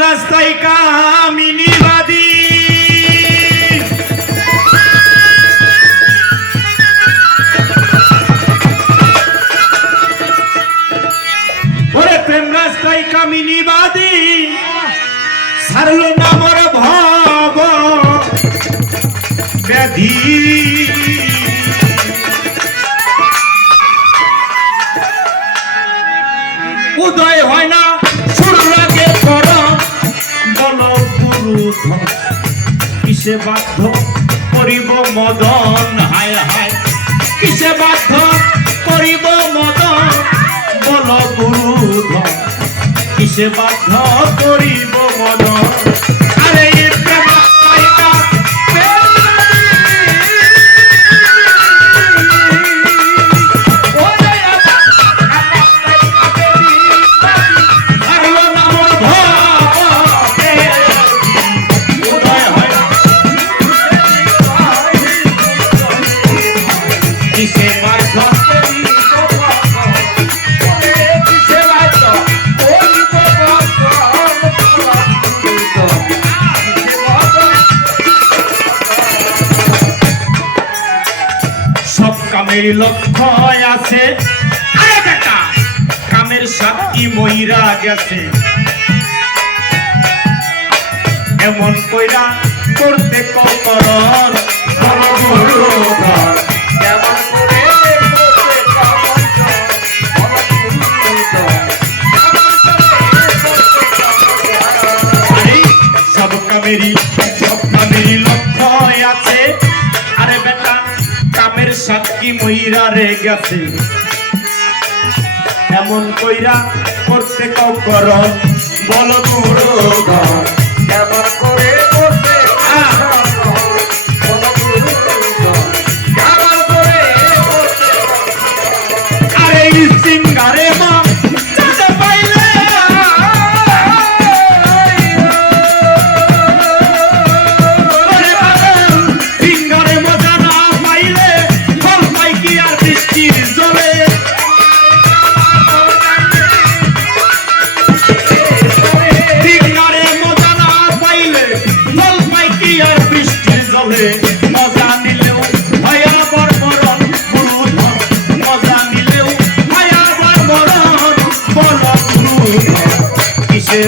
রাস্তায় কামিনীবাদী ওরে প্রেম রাস্তায় কামিনীবাদী সারলো না মোর ভব ব্যাধি উদয় হয় না সূর্যকে পর বল গুরু কিসে বাধ্য করিব মদন হায় হায় কিসে বাধ্য করিব মদন বল গুরু কিসে বাধ্য করিব মদন আরে কামের লক্ষ্য আছে আরে বেটা কামের সাক্ষী মইরা গেছে এমন কইরা করতে ককরণ বল গুরু ধর এমন করে করতে আরে সব কামেরই লক্ষ্য আছে আরে বেটা কামের সাক্ষী মইরা রে গেছে এমন কইরা করতে কাউ করন বল গুরু ধর এমন করে করতে বল গুরু ধর এমন করে করতে আরে সিঙ্গারে মা চাঁদ পাইলে সিঙ্গারে মজা না পাইলে ফল পাই কি আর বৃষ্টির জলে সিঙ্গারে মজা না পাইলে ফল পাই কি আর বৃষ্টির জলে মজা নিলেও ভয়া বর্বরণ গুরু ধর মজা নিলেও ভয়া বর্বরণ বল গুরু ধর কিসে